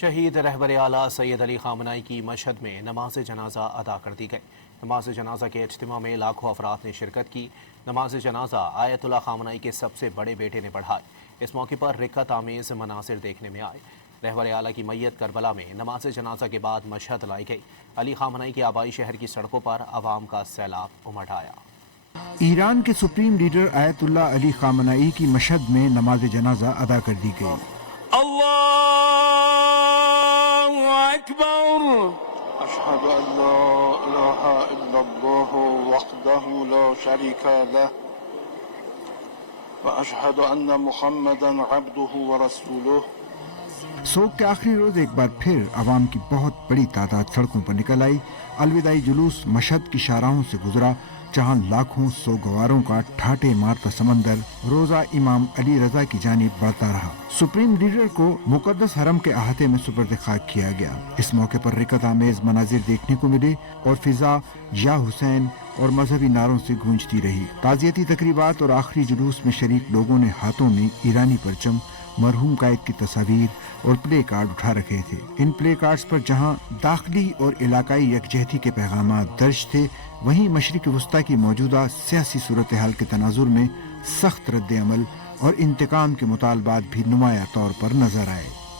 شہید رہبر اعلیٰ سید علی خامنہئی کی مشہد میں نماز جنازہ ادا کر دی گئی۔ نماز جنازہ کے اجتماع میں لاکھوں افراد نے شرکت کی۔ نماز جنازہ آیت اللہ خامنہئی کے سب سے بڑے بیٹے نے پڑھائی۔ اس موقع پر رکعت آمیز مناظر دیکھنے میں آئے۔ رہبر اعلیٰ کی میت کربلا میں نماز جنازہ کے بعد مشہد لائی گئی۔ علی خامنہئی کے آبائی شہر کی سڑکوں پر عوام کا سیلاب امٹ آیا۔ ایران کے سپریم لیڈر آیت اللہ علی خامنہئی کی مشہد میں نماز جنازہ ادا کر دی گئی۔ اللہ اکبر، اشہد ان لا الہ الا اللہ وحدہ لا شریک لہ واشہد ان محمدا عبدہ ورسولہ۔ سوگ کے آخری روز ایک بار پھر عوام کی بہت بڑی تعداد سڑکوں پر نکل آئی۔ الوداعی جلوس مشہد کی شاہراہوں سے گزرا، جہاں لاکھوں سوگواروں کا ٹھاٹے مارتا سمندر روزہ امام علی رضا کی جانب بڑھتا رہا۔ سپریم لیڈر کو مقدس حرم کے احاطے میں سپرد خاک کیا گیا۔ اس موقع پر رکعت آمیز مناظر دیکھنے کو ملے اور فضا یا حسین اور مذہبی نعروں سے گونجتی رہی۔ تعزیتی تقریبات اور آخری جلوس میں شریک لوگوں نے ہاتھوں میں ایرانی پرچم، مرحوم قائد کی تصاویر اور پلے کارڈ اٹھا رکھے تھے۔ ان پلے کارڈز پر جہاں داخلی اور علاقائی یکجہتی کے پیغامات درج تھے، وہیں مشرق وسطیٰ کی موجودہ سیاسی صورتحال کے تناظر میں سخت رد عمل اور انتقام کے مطالبات بھی نمایاں طور پر نظر آئے۔